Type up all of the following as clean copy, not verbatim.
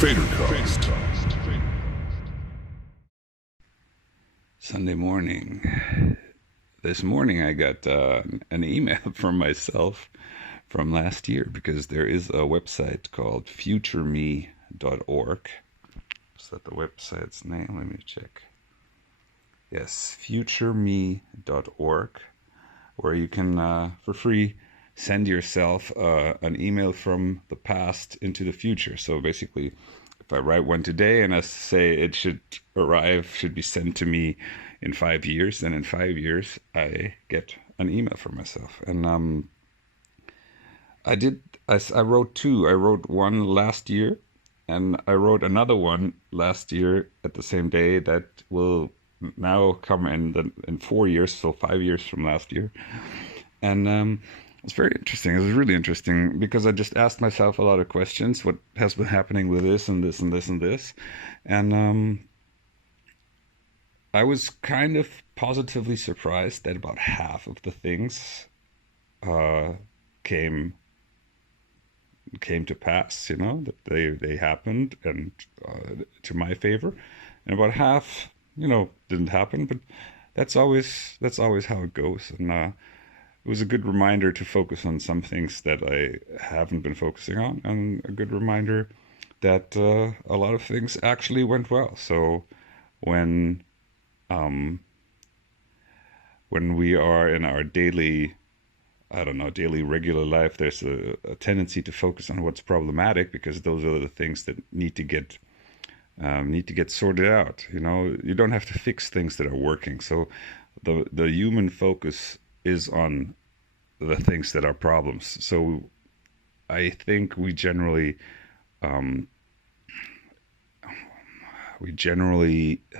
FaderCast. Sunday morning. This morning I got an email from myself from last year because there is a website called FutureMe.org. Is that the website's name? Let me check. Yes, FutureMe.org, where you can, for free, send yourself an email from the past into the future. So basically, if I write one today and I say it should be sent to me in 5 years, then in 5 years I get an email from myself. And I wrote two. I wrote one last year, and I wrote another one last year at the same day that will now come in 4 years, so 5 years from last year. And it's very interesting. It was really interesting because I just asked myself a lot of questions. What has been happening with this and this and this and this? And I was kind of positively surprised that about half of the things came to pass, that they happened and to my favor. And about half, didn't happen, but that's always how it goes. And it was a good reminder to focus on some things that I haven't been focusing on, and a good reminder that a lot of things actually went well. So when we are in our daily regular life, there's a tendency to focus on what's problematic because those are the things that need to get sorted out. You don't have to fix things that are working. So the human focus is on the things that are problems. So I think we generally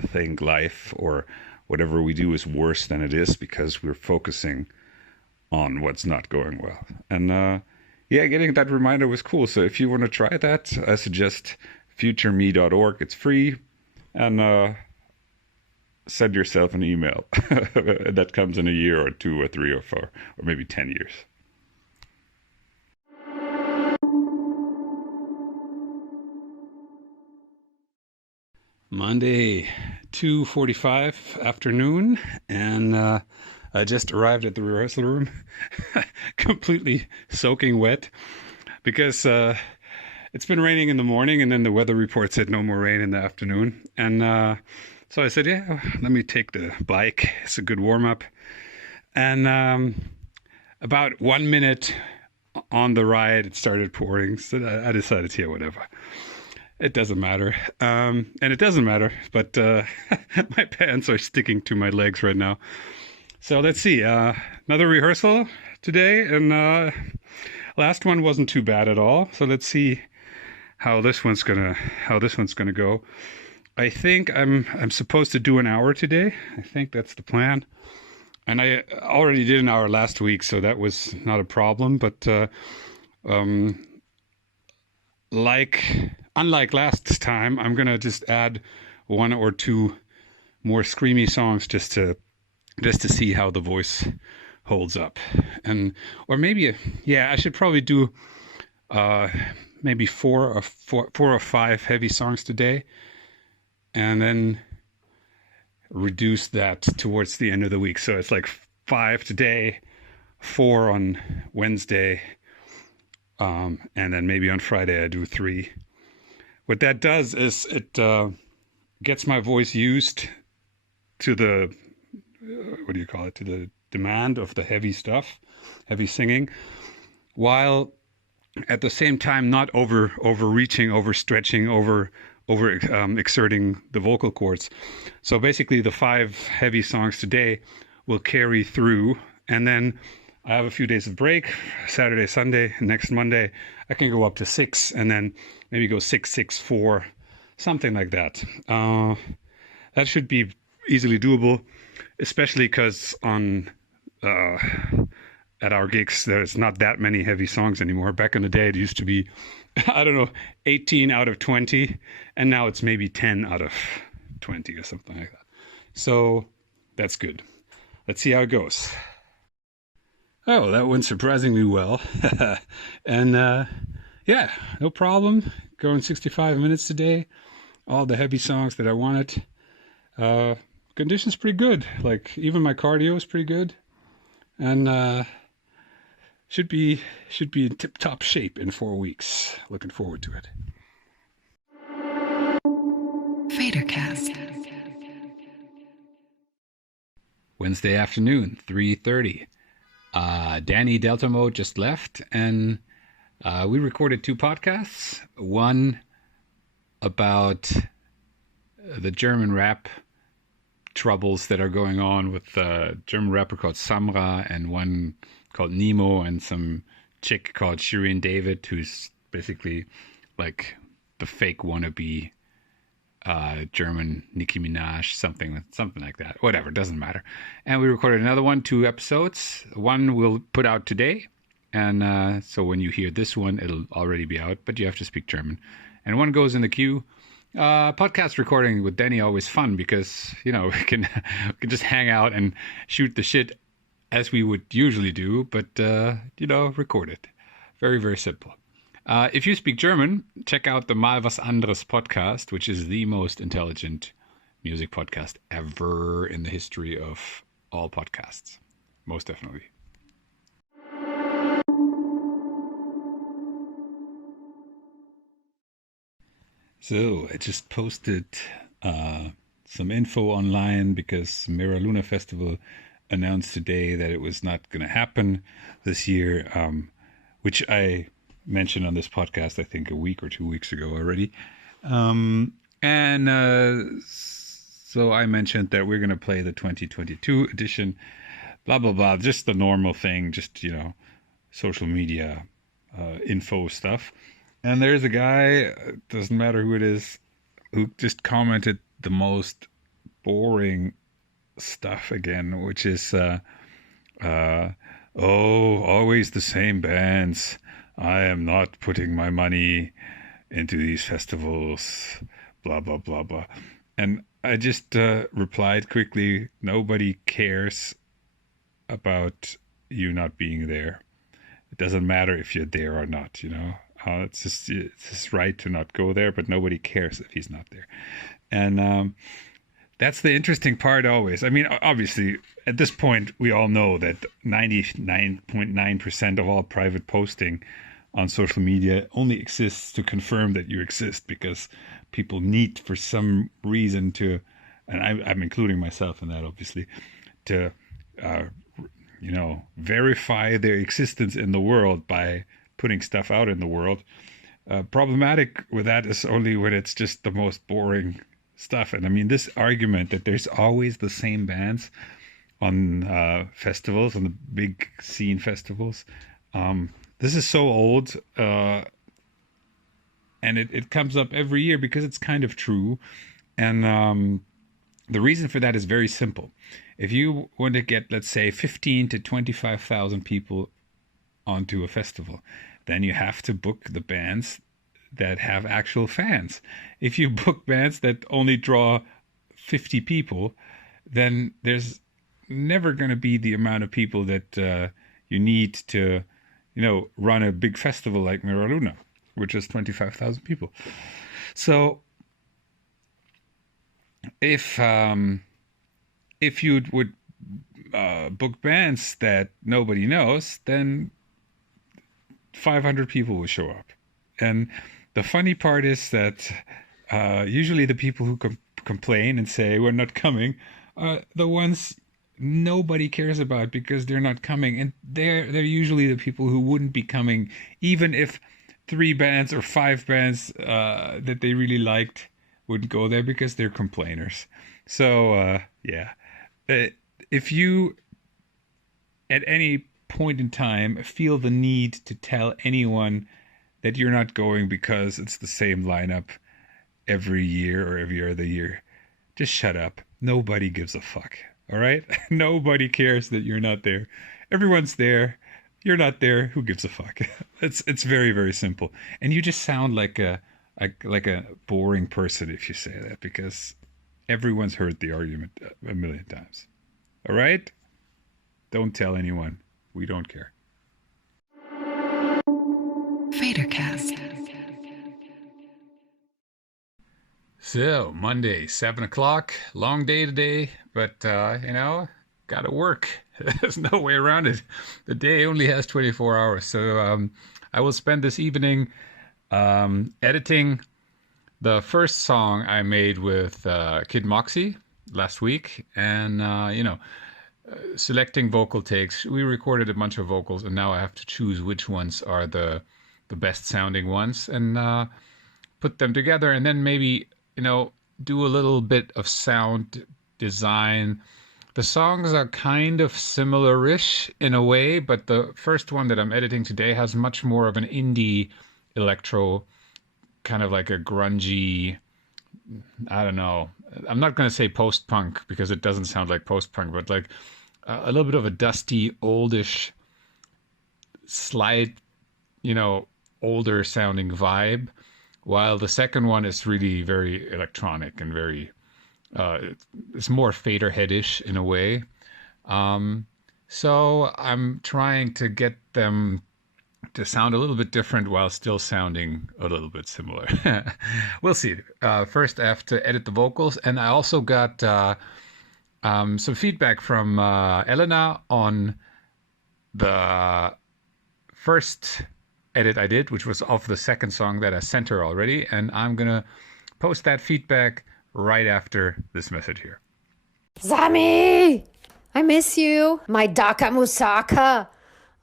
think life or whatever we do is worse than it is because we're focusing on what's not going well. And getting that reminder was cool. So if you want to try that, I suggest FutureMe.org. It's free, and send yourself an email that comes in a year or 2 or 3 or 4 or maybe 10 years. Monday, 2:45 afternoon, and I just arrived at the rehearsal room, completely soaking wet, because it's been raining in the morning, and then the weather report said no more rain in the afternoon. And so I said, let me take the bike. It's a good warm-up. And about 1 minute on the ride, it started pouring, so I decided, whatever. It doesn't matter. And it doesn't matter, but my pants are sticking to my legs right now. So let's see. Another rehearsal today, and last one wasn't too bad at all. So let's see how this one's gonna go. I think I'm supposed to do an hour today. I think that's the plan. And I already did an hour last week, so that was not a problem. But unlike last time, I'm gonna just add 1 or 2 more screamy songs just to see how the voice holds up. Or maybe I should probably do maybe 4 or 5 heavy songs today, and then reduce that towards the end of the week. So it's like 5 today, 4 on Wednesday, and then maybe on Friday I do 3. What that does is it gets my voice used to the to the demand of the heavy stuff, heavy singing, while at the same time not overreaching, overstretching, exerting the vocal cords. So basically the 5 heavy songs today will carry through, and then I have a few days of break, Saturday, Sunday. Next Monday I can go up to 6, and then maybe go 6, 6, 4, something like that. That should be easily doable, especially because at our gigs there's not that many heavy songs anymore. Back in the day it used to be 18 out of 20, and now it's maybe 10 out of 20 or something like that. So that's good. Let's see how it goes. Oh, that went surprisingly well. And no problem. going 65 minutes today. All the heavy songs that I wanted. Condition's pretty good. Like, even my cardio is pretty good. And should be in tip-top shape in 4 weeks. Looking forward to it. FaderCast. Wednesday afternoon, 3:30. Danny Deltamo just left, and we recorded 2 podcasts. One about the German rap troubles that are going on with a German rapper called Samra, and one called Nemo, and some chick called Shirin David, who's basically like the fake wannabe German Nicki Minaj, something like that. Whatever, doesn't matter. And we recorded another one, 2 episodes. One we'll put out today, and so when you hear this one, it'll already be out, but you have to speak German. And one goes in the queue. Podcast recording with Danny always fun because, we can just hang out and shoot the shit as we would usually do, but record it. Very, very simple. If you speak German, check out the Mal was anderes podcast, which is the most intelligent music podcast ever in the history of all podcasts. Most definitely. So I just posted some info online because Mera Luna Festival announced today that it was not going to happen this year, which I mentioned on this podcast, I think a week or 2 weeks ago already. So I mentioned that we're going to play the 2022 edition, blah, blah, blah, just the normal thing, just, social media info stuff. And there's a guy, doesn't matter who it is, who just commented the most boring stuff again, which is, always the same bands. I am not putting my money into these festivals, blah, blah, blah, blah. And I just replied quickly, nobody cares about you not being there. It doesn't matter if you're there or not, it's his right to not go there, but nobody cares if he's not there. And that's the interesting part always. I mean, obviously, at this point, we all know that 99.9% of all private posting on social media only exists to confirm that you exist, because people need for some reason to, and I'm including myself in that, obviously, to, verify their existence in the world by putting stuff out in the world. Problematic with that is only when it's just the most boring stuff. And I mean, this argument that there's always the same bands on festivals, on the big scene festivals, this is so old, and it comes up every year because it's kind of true. And the reason for that is very simple. If you want to get, let's say, 15 to 25,000 people onto a festival, then you have to book the bands that have actual fans. If you book bands that only draw 50 people, then there's never going to be the amount of people that you need to, run a big festival like Mera Luna, which is 25,000 people. So if you would book bands that nobody knows, then 500 people will show up. And the funny part is that usually the people who complain and say we're not coming are the ones nobody cares about because they're not coming, and they're usually the people who wouldn't be coming even if 3 bands or 5 bands that they really liked wouldn't go there, because they're complainers. So if you at any point in time feel the need to tell anyone that you're not going because it's the same lineup every year or every other year, just shut up. Nobody gives a fuck. All right? Nobody cares that you're not there. Everyone's there. You're not there. Who gives a fuck? It's very, very simple. And you just sound like a boring person if you say that, because everyone's heard the argument a million times. All right? Don't tell anyone. We don't care. FaderCast. So, Monday, 7 o'clock, long day today, but, gotta work. There's no way around it. The day only has 24 hours. So, I will spend this evening editing the first song I made with Kid Moxie last week and, selecting vocal takes. We recorded a bunch of vocals, and now I have to choose which ones are the best sounding ones and put them together, and then maybe do a little bit of sound design. The songs are kind of similar-ish in a way, but the first one that I'm editing today has much more of an indie electro, kind of like a grungy, I don't know. I'm not going to say post-punk because it doesn't sound like post-punk, but like a little bit of a dusty, oldish, slight, older sounding vibe, while the second one is really very electronic and very, it's more Faderhead-ish in a way. So I'm trying to get them to sound a little bit different while still sounding a little bit similar. We'll see. First, I have to edit the vocals, and I also got some feedback from Elena on the first edit I did, which was of the second song that I sent her already, and I'm gonna post that feedback right after this message here. Zami! I miss you. My Daka Musaka.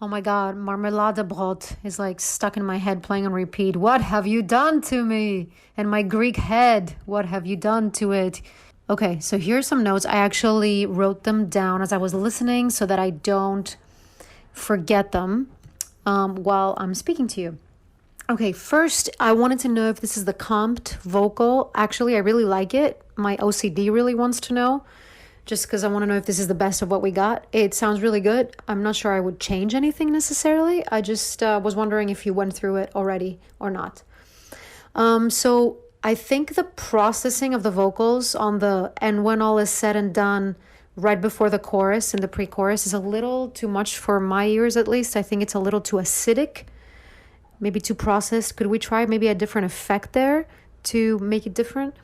Oh my god, Marmeladebrot is like stuck in my head playing on repeat. What have you done to me? And my Greek head, what have you done to it? Okay, so here's some notes. I actually wrote them down as I was listening so that I don't forget them while I'm speaking to you. Okay, first, I wanted to know if this is the comped vocal. Actually, I really like it. My OCD really wants to know, just because I want to know if this is the best of what we got. It sounds really good. I'm not sure I would change anything necessarily. I just was wondering if you went through it already or not. So I think the processing of the vocals on the "and when all is said and done" right before the chorus and the pre-chorus is a little too much for my ears, at least. I think it's a little too acidic, maybe too processed. Could we try maybe a different effect there to make it different?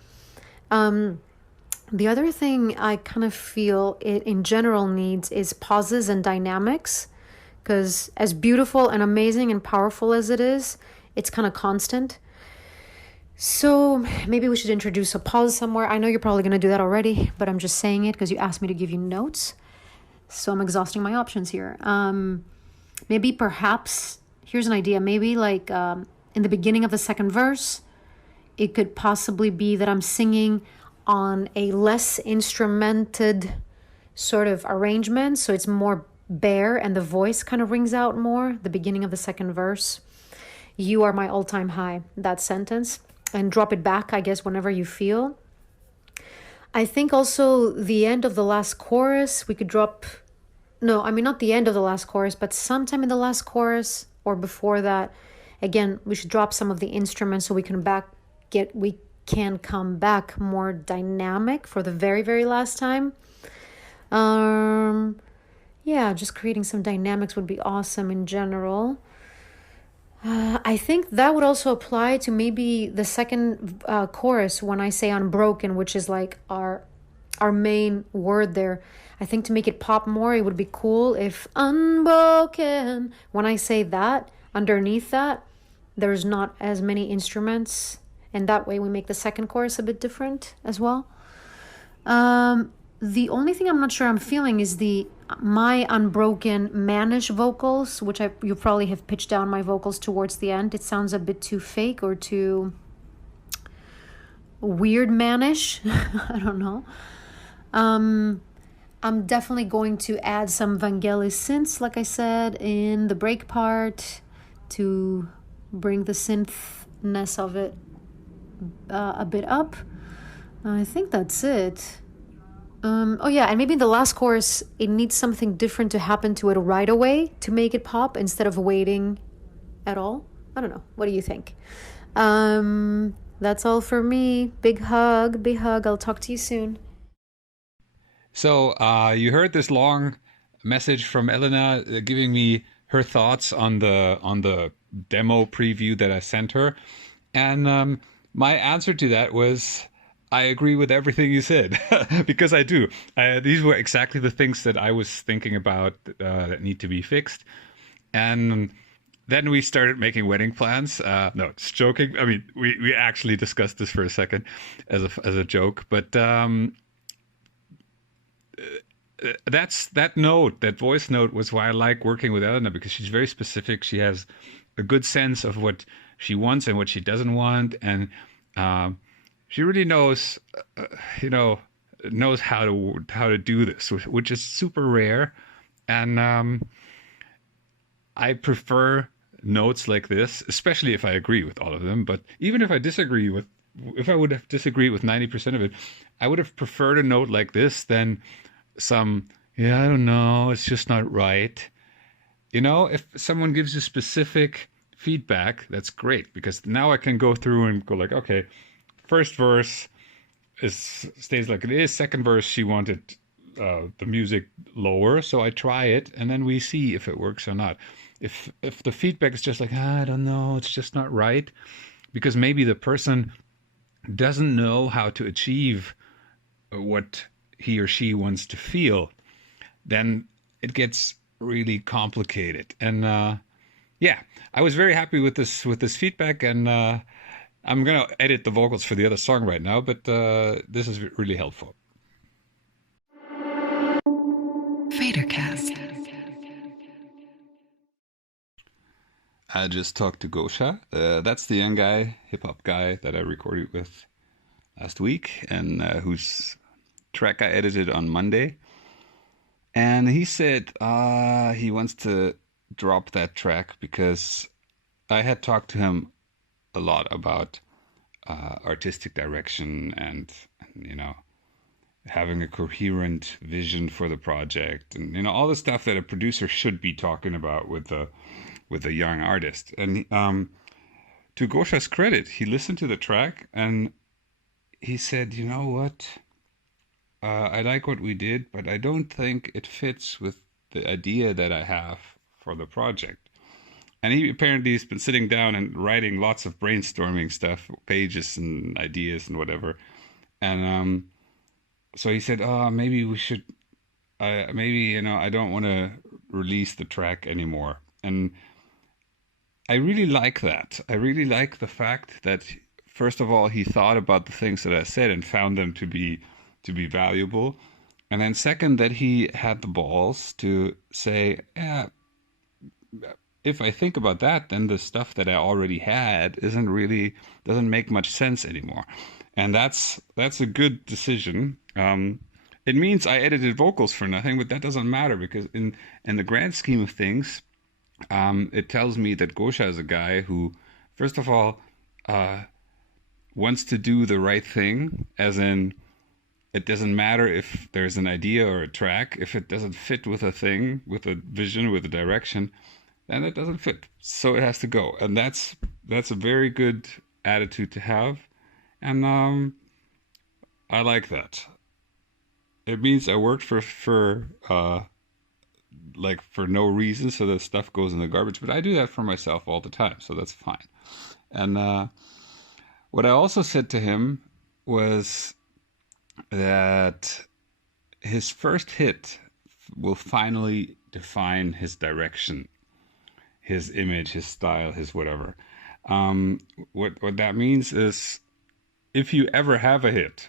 The other thing I kind of feel it in general needs is pauses and dynamics, because as beautiful and amazing and powerful as it is, it's kind of constant. So maybe we should introduce a pause somewhere. I know you're probably going to do that already, but I'm just saying it because you asked me to give you notes. So I'm exhausting my options here. Maybe perhaps, here's an idea. Maybe like in the beginning of the second verse, it could possibly be that I'm singing on a less instrumented sort of arrangement. So it's more bare and the voice kind of rings out more. The beginning of the second verse. You are my all-time high. That sentence. And drop it back, I guess, whenever you feel. I think also the end of the last chorus, we could drop... No, I mean, not the end of the last chorus, but sometime in the last chorus or before that. Again, we should drop some of the instruments so we can come back more dynamic for the very, very last time. Yeah, just creating some dynamics would be awesome in general. I think that would also apply to maybe the second chorus when I say unbroken, which is like our main word there. I think to make it pop more, it would be cool if unbroken, when I say that, underneath that, there's not as many instruments. And that way we make the second chorus a bit different as well. The only thing I'm not sure I'm feeling is my unbroken mannish vocals, which you probably have pitched down my vocals towards the end. It sounds a bit too fake or too weird mannish. I don't know. I'm definitely going to add some Vangelis synths, like I said, in the break part to bring the synthness of it a bit up. I think that's it. Oh yeah, and maybe in the last chorus, it needs something different to happen to it right away to make it pop instead of waiting at all. I don't know. What do you think? That's all for me. Big hug, big hug. I'll talk to you soon. So you heard this long message from Elena giving me her thoughts on the demo preview that I sent her, and my answer to that was I agree with everything you said because I do. These were exactly the things that I was thinking about that need to be fixed. And then we started making wedding plans. No, just joking. I mean, we actually discussed this for a second as a joke, but that voice note was why I like working with Elena, because she's very specific. She has a good sense of what she wants and what she doesn't want, and she really knows, you know, knows how to do this, which is super rare. And I prefer notes like this, especially if I agree with all of them. But even if if I would have disagreed with 90% of it, I would have preferred a note like this than some, yeah, I don't know, it's just not right. You know, if someone gives you specific feedback, that's great, because now I can go through and go like, okay, first verse stays like it is. Second verse, she wanted the music lower, so I try it, and then we see if it works or not. If the feedback is just like, I don't know, it's just not right, because maybe the person doesn't know how to achieve what he or she wants to feel, then it gets really complicated. And yeah, I was very happy with this feedback, and I'm gonna edit the vocals for the other song right now, but this is really helpful. FaderCast. I just talked to Gosha. That's the young guy, hip hop guy that I recorded with last week, and whose track I edited on Monday. And he said he wants to drop that track because I had talked to him a lot about artistic direction and, you know, having a coherent vision for the project, and, you know, all the stuff that a producer should be talking about with a young artist. And to Gosha's credit, he listened to the track and he said, you know what? I like what we did, but I don't think it fits with the idea that I have for the project. And he apparently has been sitting down and writing lots of brainstorming stuff, pages and ideas and whatever. And so he said, "Oh, maybe we should. Maybe, you know, I don't want to release the track anymore." And I really like that. I really like the fact that, first of all, he thought about the things that I said and found them to be valuable. And then second, that he had the balls to say, yeah, if I think about that, then the stuff that I already had doesn't make much sense anymore. And that's a good decision. It means I edited vocals for nothing, but that doesn't matter, because in the grand scheme of things, it tells me that Gosha is a guy who, first of all, wants to do the right thing, as in, it doesn't matter if there's an idea or a track. If it doesn't fit with a thing, with a vision, with a direction, then it doesn't fit. So it has to go. And that's a very good attitude to have. And I like that. It means I worked for no reason, so that stuff goes in the garbage. But I do that for myself all the time, so that's fine. And what I also said to him was that his first hit will finally define his direction, his image, his style, his whatever. What that means is, if you ever have a hit,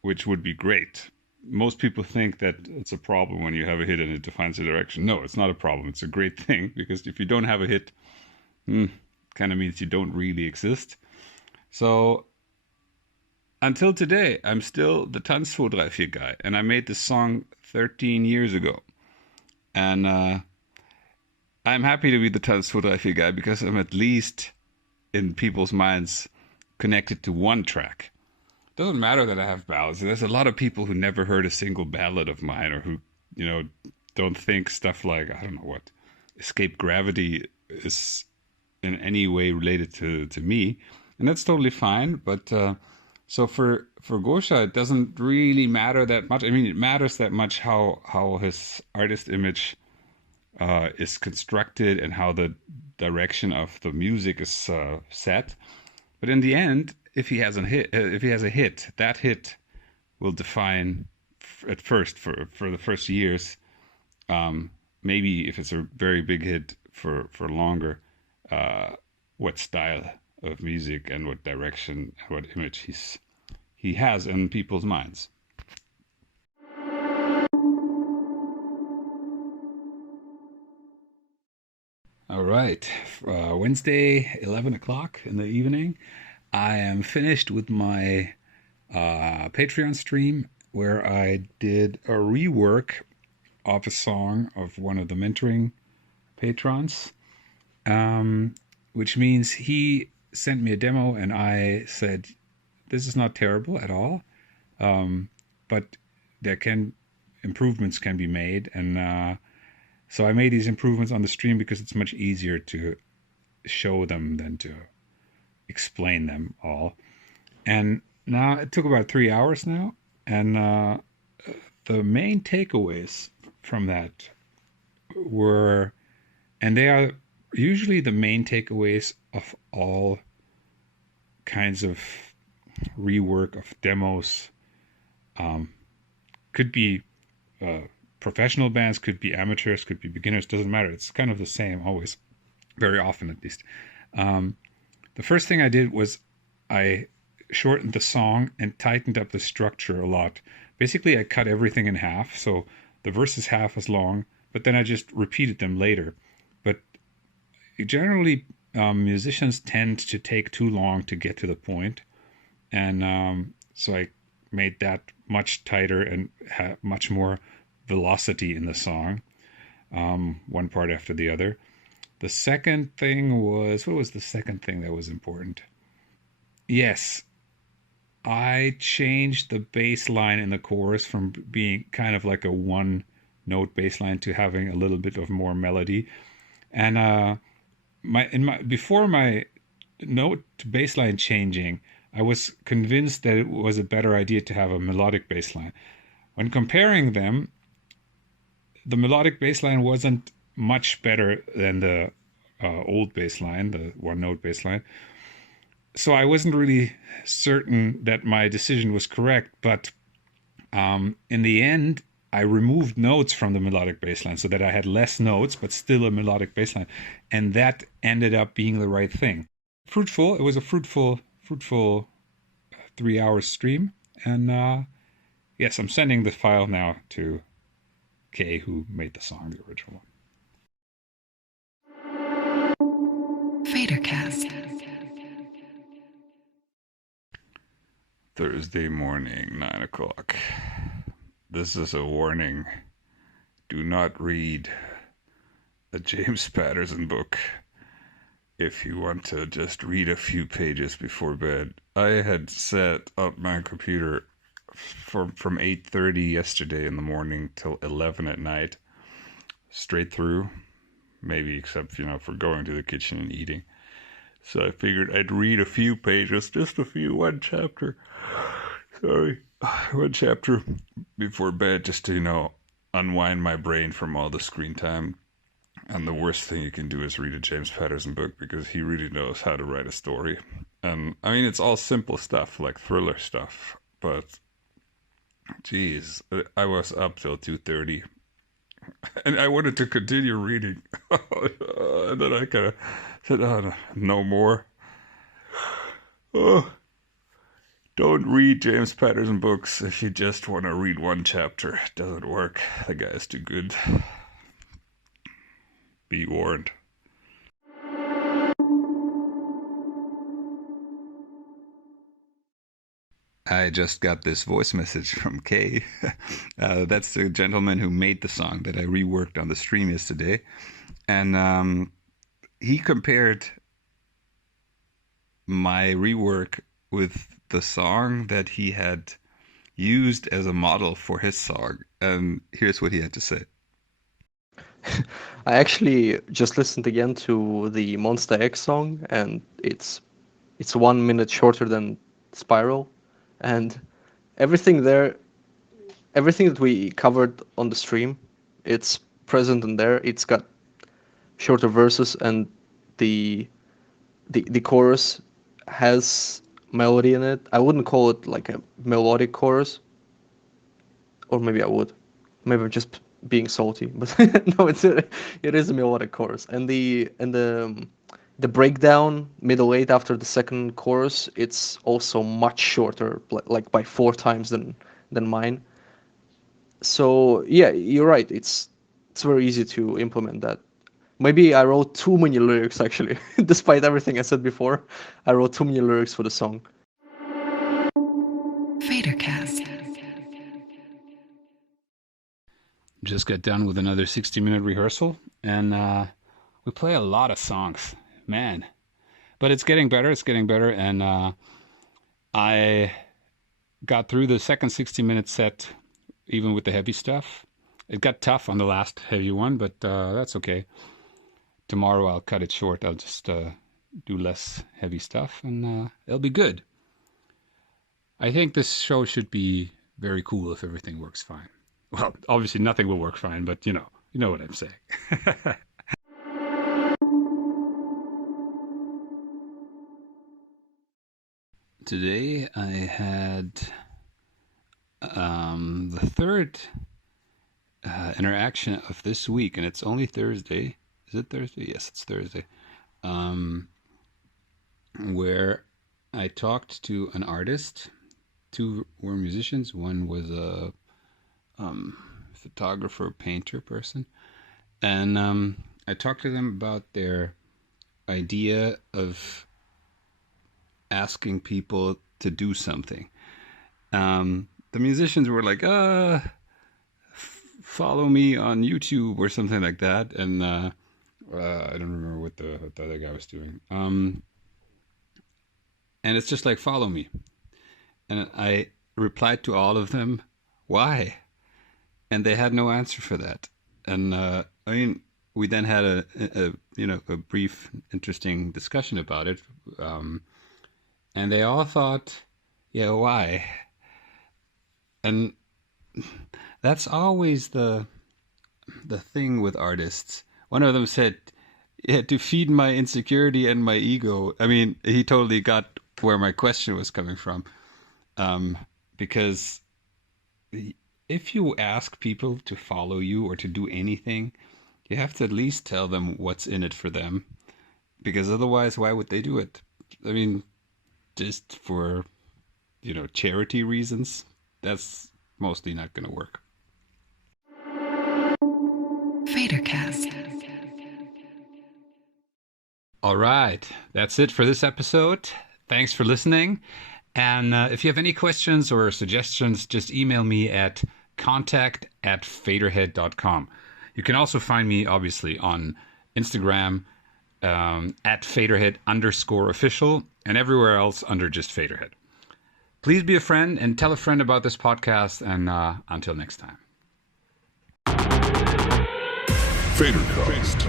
which would be great. Most people think that it's a problem when you have a hit and it defines the direction. No, it's not a problem. It's a great thing, because if you don't have a hit, kind of means you don't really exist. So until today, I'm still the Tanz 2, 3, 4 guy, and I made this song 13 years ago. And I'm happy to be the Tanz 2, 3, 4 guy, because I'm at least, in people's minds, connected to one track. It doesn't matter that I have ballads. There's a lot of people who never heard a single ballad of mine, or who, you know, don't think stuff like, I don't know what, Escape Gravity is in any way related to me. And that's totally fine. But so for Gosha, it doesn't really matter that much. I mean, it matters that much how his artist image is constructed and how the direction of the music is set. But in the end, if he has a hit, that hit will define at first for the first years. Maybe if it's a very big hit for longer, uh, what style of music and what direction and what image he has in people's minds. All right, Wednesday, 11 o'clock in the evening. I am finished with my Patreon stream where I did a rework of a song of one of the mentoring patrons, which means he sent me a demo and I said, this is not terrible at all, but improvements can be made. And so I made these improvements on the stream because it's much easier to show them than to explain them all. And now it took about 3 hours now, and the main takeaways from that were, and they are usually the main takeaways of all kinds of rework of demos. Could be professional bands, could be amateurs, could be beginners, doesn't matter. It's kind of the same always, very often at least. The first thing I did was I shortened the song and tightened up the structure a lot. Basically, I cut everything in half, so the verse is half as long, but then I just repeated them later. But generally, musicians tend to take too long to get to the point, and so I made that much tighter and had much more velocity in the song, one part after the other. The second thing was, what was the second thing that was important? Yes, I changed the bass line in the chorus from being kind of like a one note bass line to having a little bit of more melody. And before my note to bass line changing, I was convinced that it was a better idea to have a melodic bass line. When comparing them, the melodic bass line wasn't much better than the old bass line, the one note bass line. So I wasn't really certain that my decision was correct, but in the end, I removed notes from the melodic bass line so that I had less notes, but still a melodic bass line. And that ended up being the right thing. Fruitful. It was a fruitful 3 hour stream. And yes, I'm sending the file now to Kay, who made the song, the original one. FaderCast. Thursday morning, 9 o'clock. This is a warning. Do not read a James Patterson book if you want to just read a few pages before bed. I had set up my computer from 8:30 yesterday in the morning till 11 at night, straight through, maybe except, for going to the kitchen and eating. So I figured I'd read a few pages, just a few, one chapter before bed, just to, unwind my brain from all the screen time. And the worst thing you can do is read a James Patterson book, because he really knows how to write a story. And I mean, it's all simple stuff, like thriller stuff, but geez, I was up till 2:30 and I wanted to continue reading. And then I kind of said, oh, no more. Oh, don't read James Patterson books if you just want to read one chapter. It doesn't work. The guy's too good. Be warned. I just got this voice message from Kay. That's the gentleman who made the song that I reworked on the stream yesterday. And he compared my rework with the song that he had used as a model for his song. And here's what he had to say. I actually just listened again to the Monster X song, and it's 1 minute shorter than Spiral. And everything that we covered on the stream, it's present in there. It's got shorter verses, and the chorus has melody in it. I wouldn't call it like a melodic chorus, or maybe I would. Maybe I'm just being salty, but no, it is a melodic chorus, and the breakdown middle eight after the second chorus, it's also much shorter, like by 4 times than mine. So yeah, you're right. It's very easy to implement that. Maybe I wrote too many lyrics actually, despite everything I said before. I wrote too many lyrics for the song. FaderCast. Just got done with another 60-minute rehearsal, and we play a lot of songs, man. But it's getting better. It's getting better, and I got through the second 60-minute set, even with the heavy stuff. It got tough on the last heavy one, but that's okay. Tomorrow I'll cut it short. I'll just do less heavy stuff, and it'll be good. I think this show should be very cool if everything works fine. Well, obviously nothing will work fine, but you know what I'm saying. Today I had the third interaction of this week, and it's only Thursday. Is it Thursday? Yes, it's Thursday. Where I talked to an artist. Two were musicians. One was a photographer, painter person, and I talked to them about their idea of asking people to do something. The musicians were like, follow me on YouTube or something like that, and I don't remember what the other guy was doing. And it's just like, follow me. And I replied to all of them, why? And they had no answer for that. And I mean, we then had a brief, interesting discussion about it. And they all thought, yeah, why? And that's always the thing with artists. One of them said, yeah, to feed my insecurity and my ego. I mean, he totally got where my question was coming from. Because if you ask people to follow you or to do anything, you have to at least tell them what's in it for them. Because otherwise, why would they do it? I mean, just for, charity reasons, that's mostly not going to work. FaderCast. All right, that's it for this episode. Thanks for listening. And if you have any questions or suggestions, just email me at contact@faderhead.com. You can also find me, obviously, on Instagram at Faderhead_official and everywhere else under just Faderhead. Please be a friend and tell a friend about this podcast. And until next time. FaderCast.